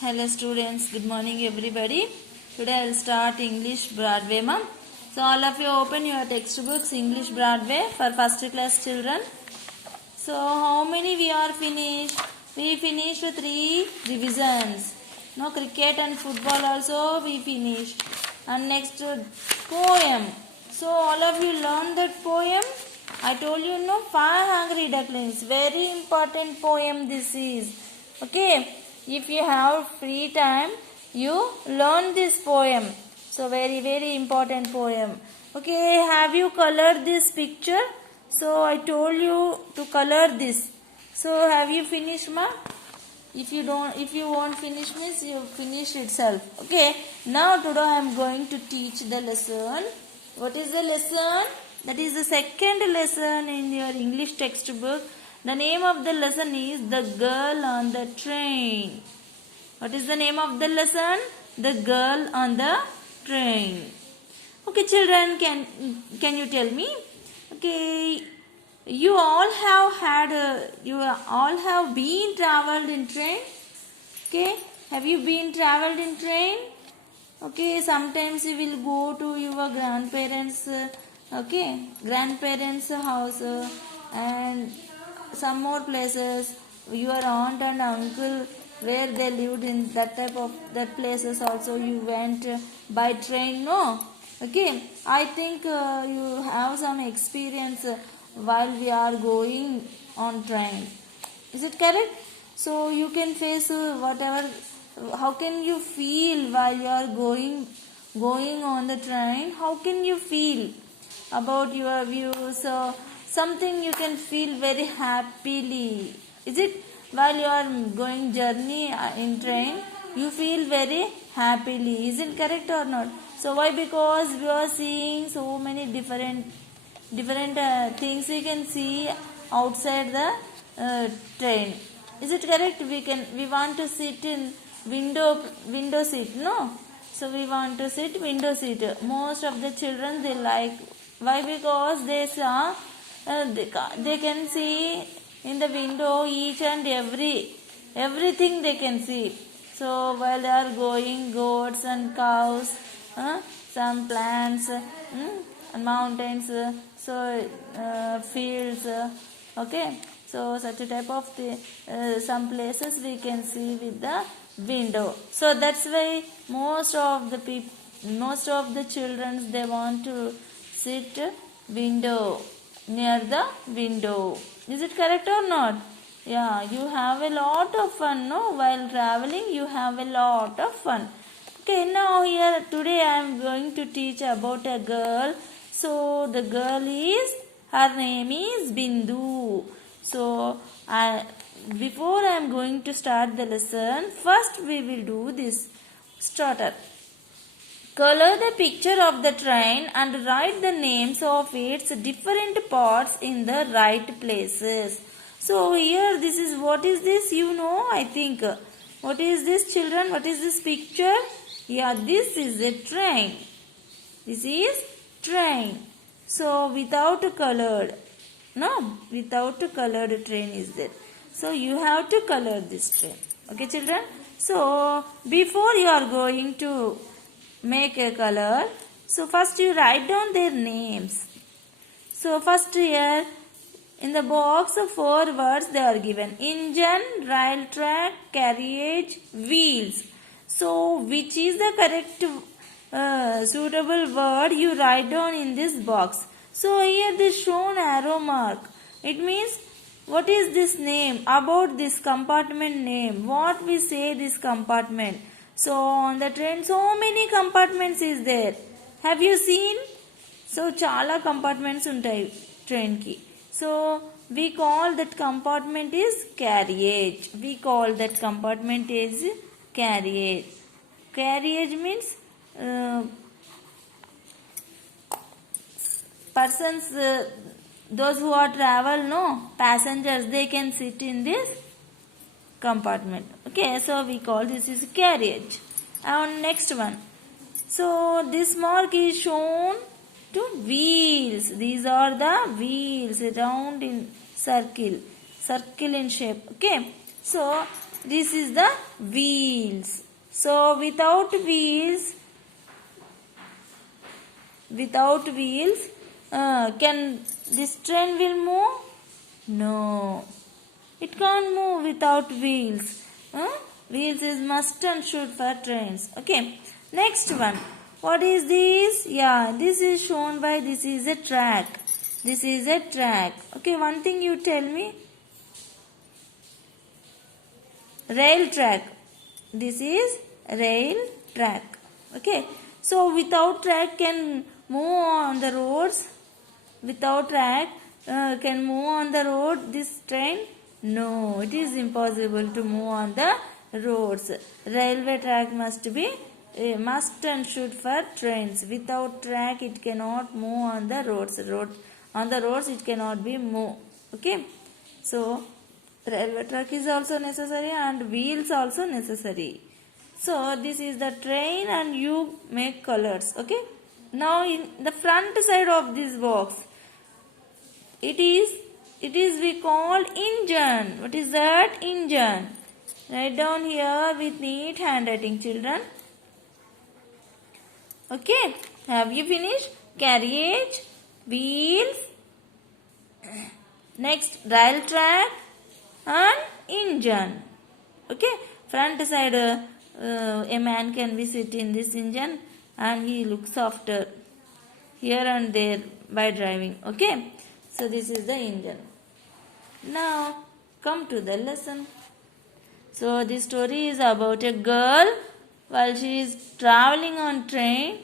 Hello students, good morning everybody. Today I will start English Broadway ma'am. So all of you open your textbooks English Broadway for first class children. So how many we are finished? We finished 3 divisions. No, cricket and football also we finished. And next poem. So all of you learn that poem. I told you no, Five Hungry Ducklings. Very important poem this is. Okay. If you have free time, you learn this poem. So very important poem. Okay, have you colored this picture? So I told you to color this. So have you finished, ma? If you won't finish means you finish itself. Okay. Now today I am going to teach the lesson. What is the lesson? That is the second lesson in your English textbook. The name of the lesson is The Girl on the Train. What is the name of the lesson? The Girl on the Train. Okay, children, can you tell me? Okay, you all have been traveled in train. Okay, have you been traveled in train? Okay, sometimes you will go to your grandparents' house and some more places, your aunt and uncle where they lived in that places also you went by train, no? Okay, I think you have some experience while we are going on train. Is it correct? So you can face whatever. How can you feel while you are going on the train? How can you feel about your views? So something you can feel very happily. Is it while you are going journey in train? You feel very happily. Is it correct or not? So why? Because we are seeing so many different things we can see outside the train. Is it correct? We want to sit in window seat, no? So we want to sit window seat. Most of the children they like. Why? Because they saw they can see in the window each and everything they can see. So while they are going, goats and cows, some plants, and mountains, fields, okay. So such a type of some places we can see with the window. So that's why most of the children they want to sit near the window. Is it correct or not? Yeah, you have a lot of fun, no? While traveling, you have a lot of fun. Okay, now here today I am going to teach about a girl. So the girl her name is Bindu. So before I am going to start the lesson, first we will do this starter. Color the picture of the train and write the names of its different parts in the right places. So here this is, what is this? You know, I think. What is this, children? What is this picture? Yeah, this is a train. This is train. So without colored. No, without colored train is there. So you have to color this train. Okay, children? So before you are going to make a color, so first you write down their names. So first here in the box of 4 words they are given: engine, rail track, carriage, wheels. So which is the correct suitable word you write down in this box? So here this shown arrow mark, it means what is this name, about this compartment name, what we say this compartment. So on the train so many compartments is there. Have you seen? So chala compartments untai train ki. So we call that compartment is carriage. We call that compartment is carriage. Carriage means persons, those who are travel, no, passengers, they can sit in this compartment. Okay, so we call this is carriage. And next one. So this mark is shown to wheels. These are the wheels round in circle in shape. Okay, so this is the wheels. So without wheels, can this train will move? No, it can't move without wheels. Wheels is must and should for trains. Okay, next one. What is this? Yeah, this is shown by, this is a track. This is a track. Okay, one thing you tell me. Rail track. This is rail track. Okay, so without track can move on the roads? Without track can move on the road this train? No, it is impossible to move on the roads. Railway track must be must and should for trains. Without track it cannot move on the roads. On the roads it cannot be moved. Okay, so railway track is also necessary and wheels also necessary. So this is the train and you make colors. Okay, now in the front side of this box, it is we call engine. What is that? Engine. Write down here with neat handwriting, children. Okay, have you finished? Carriage, wheels, next rail track and engine. Okay, front side a man can be sit in this engine and he looks after here and there by driving. Okay, so this is the engine. Now come to the lesson. So this story is about a girl. While she is traveling on train,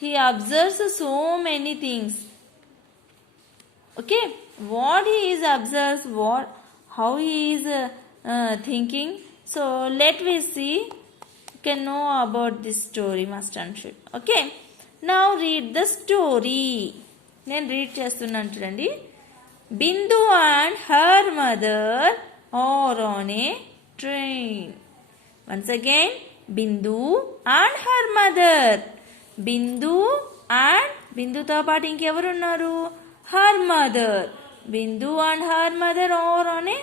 he observes so many things. Okay, what he is observes, how he is thinking. So let me see. You can know about this story, must and should. Okay, now read the story. నేను read చేస్తున్నాను చూడండి. Bindu and her mother are on a train. Once again, Bindu and her mother. Binduతో పాటు ఇంకెవరు ఉన్నారు? Her mother. Bindu and her mother are on a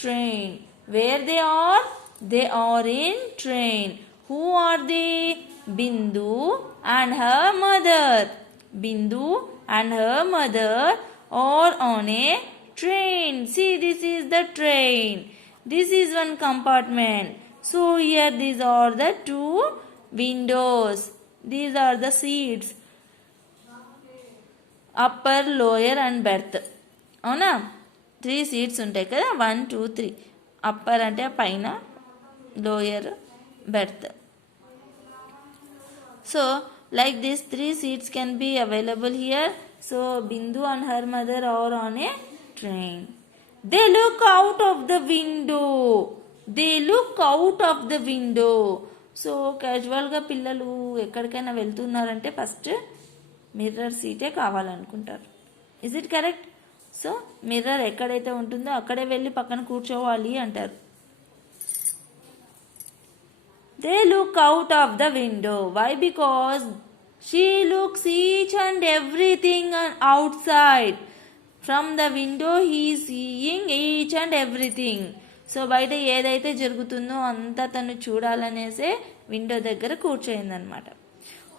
train. Where they are? They are in train. Who are they? Bindu and her mother. Bindu and her mother are on a train. See, this is the train. This is one compartment. So here these are the two windows. These are the seats. Upper, lower and berth. అవునా, 3 seats ఉంటాయి కదా, 1 2 3. Upper అంటే పైన, lower, berth. So like this 3 seats can be available here. So Bindu and her mother are on a train. They look out of the window. So క్యాజువల్గా పిల్లలు ఎక్కడికైనా వెళ్తున్నారంటే first mirror సీటే కావాలనుకుంటారు. Is it correct? So mirror ఎక్కడైతే ఉంటుందో అక్కడే వెళ్ళి పక్కన కూర్చోవాలి అంటారు. They look out of the window. Why? Because she looks each and everything outside. From the window he is seeing each and everything. So బయట ఏదైతే జరుగుతుందో అంతా తను చూడాలనేసే విండో దగ్గర కూర్చోయిందనమాట.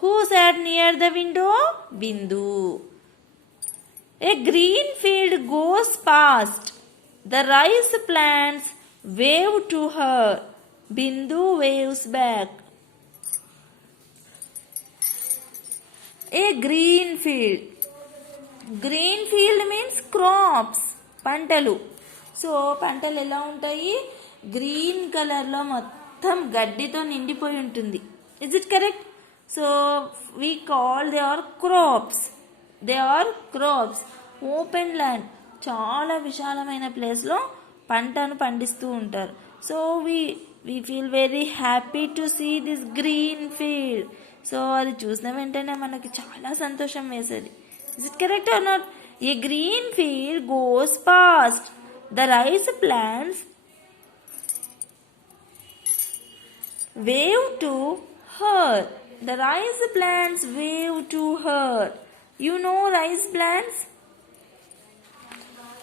Who sat near the window? Bindu. A green field goes past. The rice plants wave to her. Bindu waves back. A green field. Green field means crops. పంటలు. So పంటలు ఎలా ఉంటాయి? గ్రీన్ కలర్లో మొత్తం గడ్డితో నిండిపోయి ఉంటుంది. Is it correct? So we call they are crops. Open land, చాలా విశాలమైన ప్లేస్లో పంటను పండిస్తూ ఉంటారు. So we feel very happy to see this green field. So అది చూసిన వెంటనే మనకి చాలా సంతోషం వేసేది. Is it correct or not? A green field goes past. The rice plants wave to her. The rice plants wave to her. You know rice plants?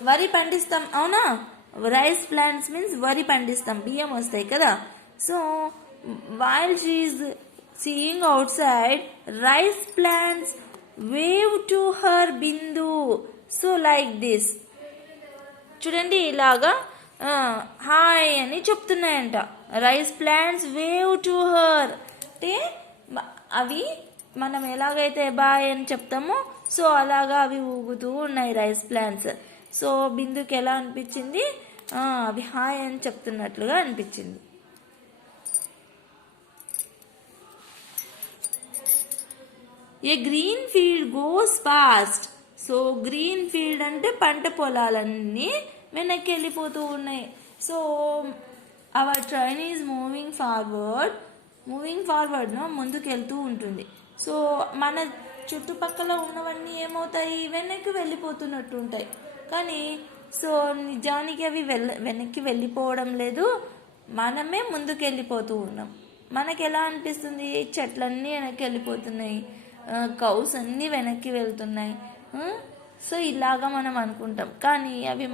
వరి పండిస్తాం, అవునా? రైస్ ప్లాంట్స్ మీన్స్ వరి పండిస్తాం, బియ్యం వస్తాయి కదా. So while she is seeing outside, rice plants wave to her Bindu. So like this, చూడండి ఇలాగా హాయ్ అని చెప్తున్నాయంట. Rice plants wave to her అంటే అవి మనం ఎలాగైతే బాయ్ అని చెప్తామో సో అలాగా అవి ఊగుతూ ఉన్నాయి రైస్ ప్లాంట్స్. సో బిందుకి ఎలా అనిపించింది, అవి హాయ్ అని చెప్తున్నట్లుగా అనిపించింది. A green field goes past. So green field అంటే పంట పొలాలన్నీ వెనక్కి వెళ్ళిపోతూ ఉన్నాయి. So our train is moving forward ముందుకు వెళ్తూ ఉంటుంది. సో మన చుట్టుపక్కల ఉన్నవన్నీ ఏమవుతాయి, వెనక్కి వెళ్ళిపోతున్నట్టు ఉంటాయి. కానీ సో నిజానికి అవి వెనక్కి వెళ్ళిపోవడం లేదు, మనమే ముందుకు వెళ్ళిపోతూ ఉన్నాం. మనకి ఎలా అనిపిస్తుంది, చెట్లన్నీ వెనక్కి వెళ్ళిపోతున్నాయి, కౌస్ అన్నీ వెనక్కి వెళ్తున్నాయి. సో ఇలాగా మనం అనుకుంటాం, కానీ అవి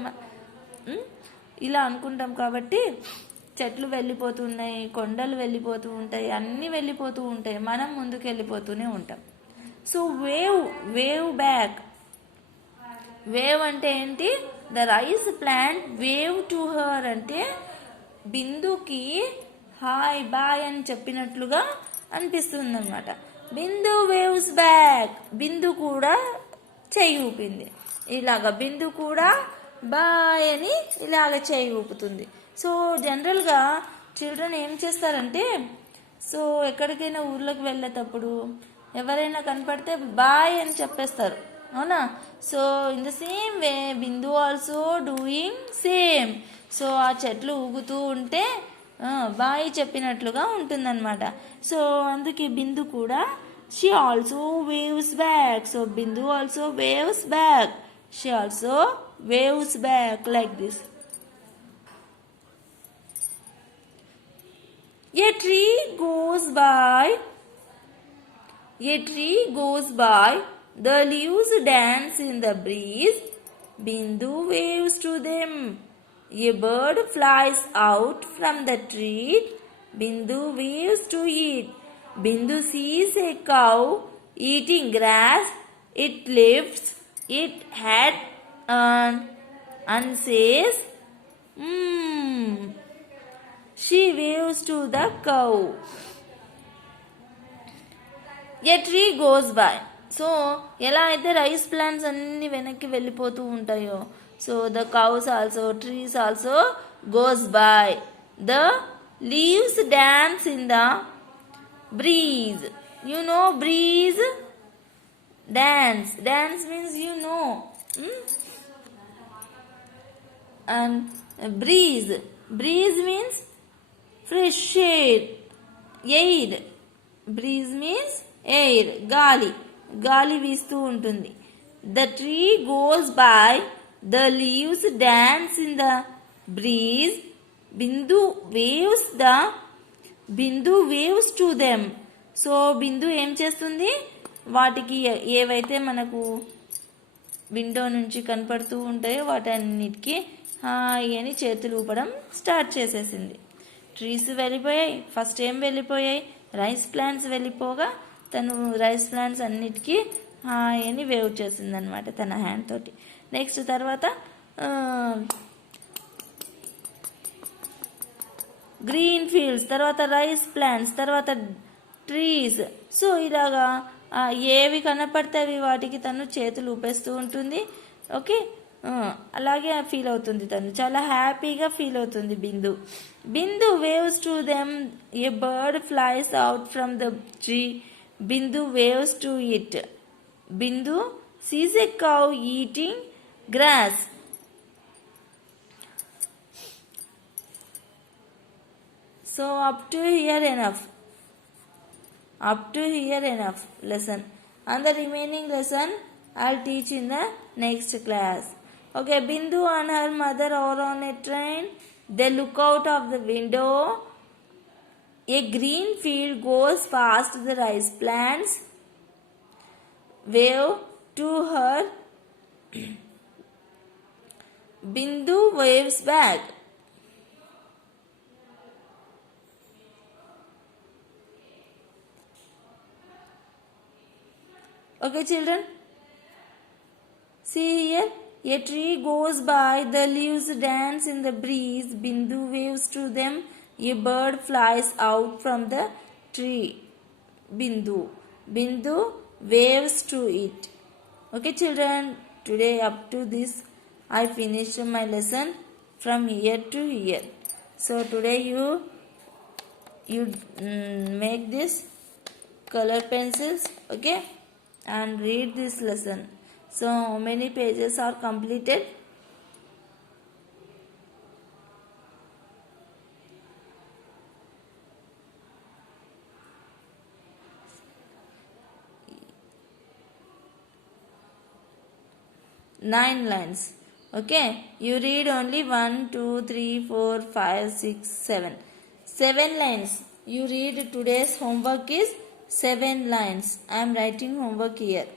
ఇలా అనుకుంటాం కాబట్టి చెట్లు వెళ్ళిపోతున్నాయి, కొండలు వెళ్ళిపోతూ ఉంటాయి, అన్నీ వెళ్ళిపోతూ ఉంటాయి, మనం ముందుకు వెళ్ళిపోతూనే ఉంటాం. So wave back. వేవ్ అంటే ఏంటి, the rice plant wave to her అంటే బిందుకి హాయ్ బాయ్ అని చెప్పినట్లుగా అనిపిస్తుంది అనమాట. బిందు వేవ్స్ బ్యాక్, బిందు కూడా చెయ్యి ఊపింది ఇలాగా, బిందు కూడా బాయ్ అని ఇలాగ చెయ్యి ఊపుతుంది. సో జనరల్గా చిల్డ్రన్ ఏం చేస్తారంటే, సో ఎక్కడికైనా ఊర్లోకి వెళ్ళేటప్పుడు ఎవరైనా కనపడితే బాయ్ అని చెప్పేస్తారు, అవునా. So in the same way Bindu also doing same. So ఆ చెట్లు ఊగుతూ ఉంటే బాయ్ చెప్పినట్లుగా ఉంటుందన్నమాట. సో అందుకే బిందు కూడా she also waves back. So Bindu also waves back, she also waves back like this. A tree goes by, the leaves dance in the breeze, Bindu waves to them. A bird flies out from the tree, Bindu waves to it. Bindu sees a cow eating grass, it lifts its head and says, She waves to the cow. A tree goes by. So ఎలా అయితే rice plants అన్ని వెనక్కి వెళ్ళిపోతూ ఉంటాయో, so the cows also, trees also goes by. The leaves dance in the breeze. You know breeze, dance means you know. And breeze means fresh air. Breeze means air, గాలి వీస్తూ ఉంటుంది. The tree goes by, the leaves dance in the breeze, Bindu waves to them. So Bindu ఏం చేస్తుంది, వాటికి ఏవైతే మనకు window నుంచి కనపడుతూ ఉంటాయో వాటన్నిటికీ హాయ్ అని చేతులు ఊపడం స్టార్ట్ చేసేసింది. ట్రీస్ వెళ్ళిపోయాయి, ఫస్ట్ ఏం వెళ్ళిపోయాయి, రైస్ ప్లాంట్స్ వెళ్ళిపోగా తను రైస్ ప్లాంట్స్ అన్నిటికీ హాయ్ అని వేవ్ చేసింది అనమాట తన హ్యాండ్ తోటి. నెక్స్ట్ తర్వాత గ్రీన్ ఫీల్డ్స్, తర్వాత రైస్ ప్లాంట్స్, తర్వాత ట్రీస్. సో ఇలాగా ఏవి కనపడితే అవి వాటికి తను చేతులు ఊపేస్తూ ఉంటుంది. ఓకే, అలాగే ఫీల్ అవుతుంది, తను చాలా హ్యాపీగా ఫీల్ అవుతుంది Bindu waves to them. A bird flies out from the tree, Bindu waves to it. Bindu sees a cow eating grass. So up to here enough lesson, and the remaining lesson I'll teach in the next class. Okay, Bindu and her mother are on a train. They look out of the window. A green field goes past the rice plants. Wave to her. Bindu waves back. Okay, children? See here. A tree goes by, the leaves dance in the breeze. Bindu waves to them. A bird flies out from the tree. Bindu. Bindu waves to it. Okay, children. Today up to this, I finished my lesson from here to here. So today you make this color pencils, okay, and read this lesson. So how many pages are completed? Nine lines. Okay, you read only 1, 2, 3, 4, 5, 6, 7. 7 lines. You read today's homework is 7 lines. I am writing homework here.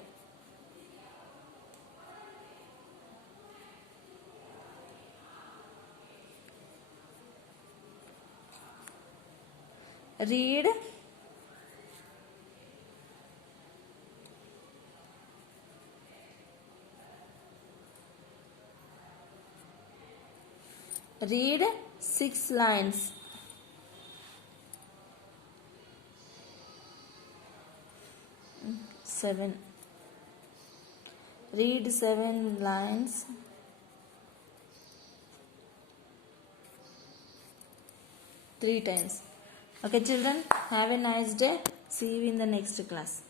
Read read 6 lines. Seven. Read 7 lines. Three times. Okay, children, have a nice day. See you in the next class.